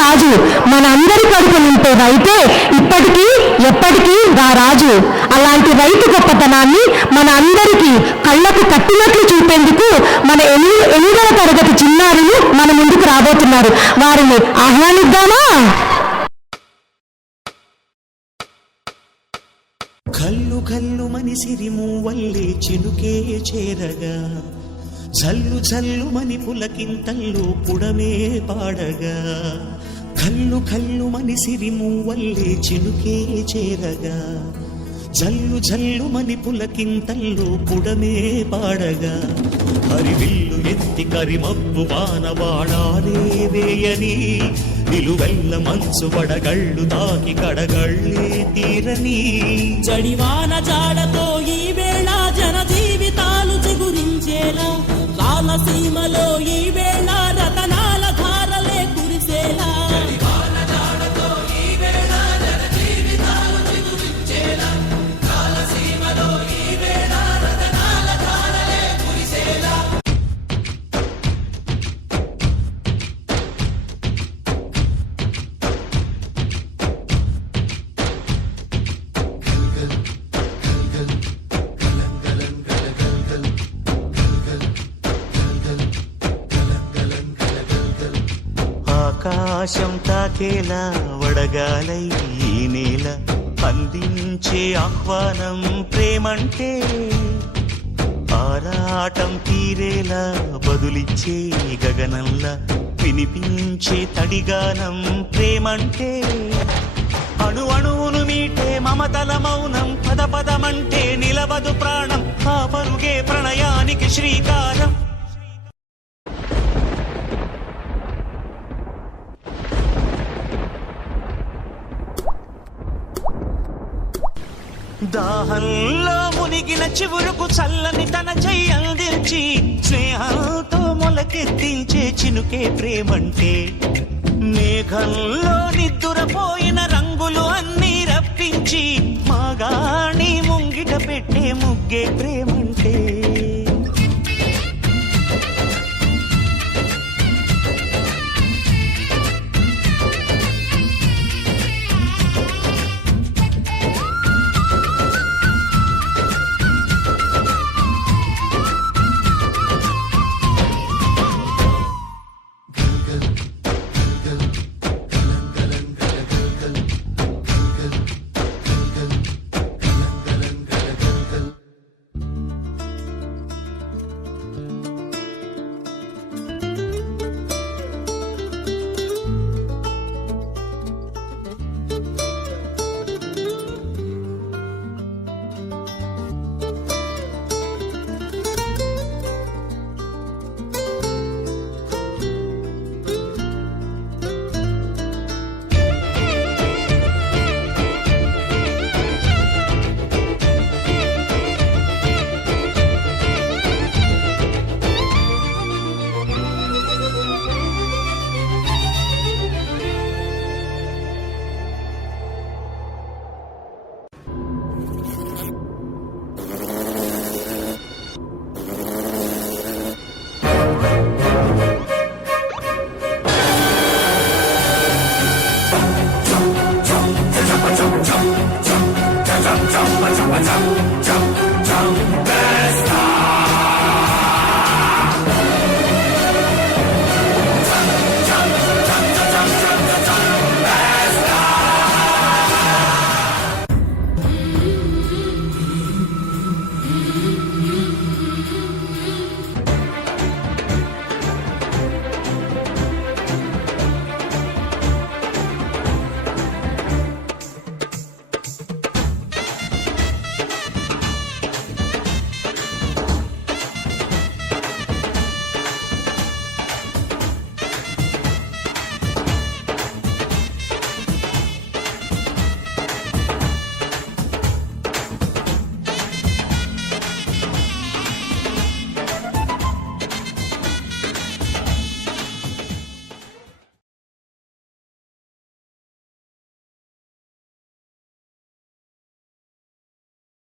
రాజు, మన అందరి కడుపు నింపే రైతే ఇప్పటికీ ఎప్పటికీ రాజు. అలాంటి రైతు గొప్పతనాన్ని మన అందరికీ కళ్ళకు కట్టినట్లు చూపేందుకు మన 8వ తరగతి చిన్నారులు మన ముందుకు రాబోతున్నారు. వారిని ఆహ్వానిద్దామా? కల్లు కల్లు మని సిరిమూవల్లే చినుకే చేరగా, జల్లు జల్లు మని పులకింతల్లో పుడమే పాడగా. కల్లు కల్లు మని సిరిమూవల్లే చినుకే చేరగా, జల్లు జల్లు మని పులకింతల్లో పుడమే పాడగా. హరివిల్లు ఎత్తి కరిమబ్బు వానవాడాలే వేయని, నిలువెల్ల మంచు వడగళ్ళు తాకి కడగళ్ళే తీరని. జడివాన జాడతో ఈ వేళ జన జీవితాలు చిగురించేలా, రాలసీమలో ఈ వేళ రతనాల ధారలే కురిసేలా. ఆకాశం తాకేలా వడగాలై ఈ నేల అందించే ఆహ్వానం ప్రేమంటే, ఆరాటం తీరేలా బదులిచ్చే గగనంలా వినిపించే తడిగానం ప్రేమంటే. అణు అణువును మీటే మమతల మౌనం, పద పదమంటే నిలవదు ప్రాణం, ఆ పరుగే ప్రణయానికి శ్రీకారం. దాహంలో మునిగిన చివురుకు చల్లని తన చెయ్యి అందించి, స్నేహంతో మొలకెత్తించే చినుకే ప్రేమంటే. మేఘంలో నిద్దురపోయిన రంగులు అన్నీ రప్పించి, మాగాణి ముంగిట పెట్టే ముగ్గే ప్రేమంటే. Jump, jump, jump, jump, jump, jump, jump, jump, jump, jump.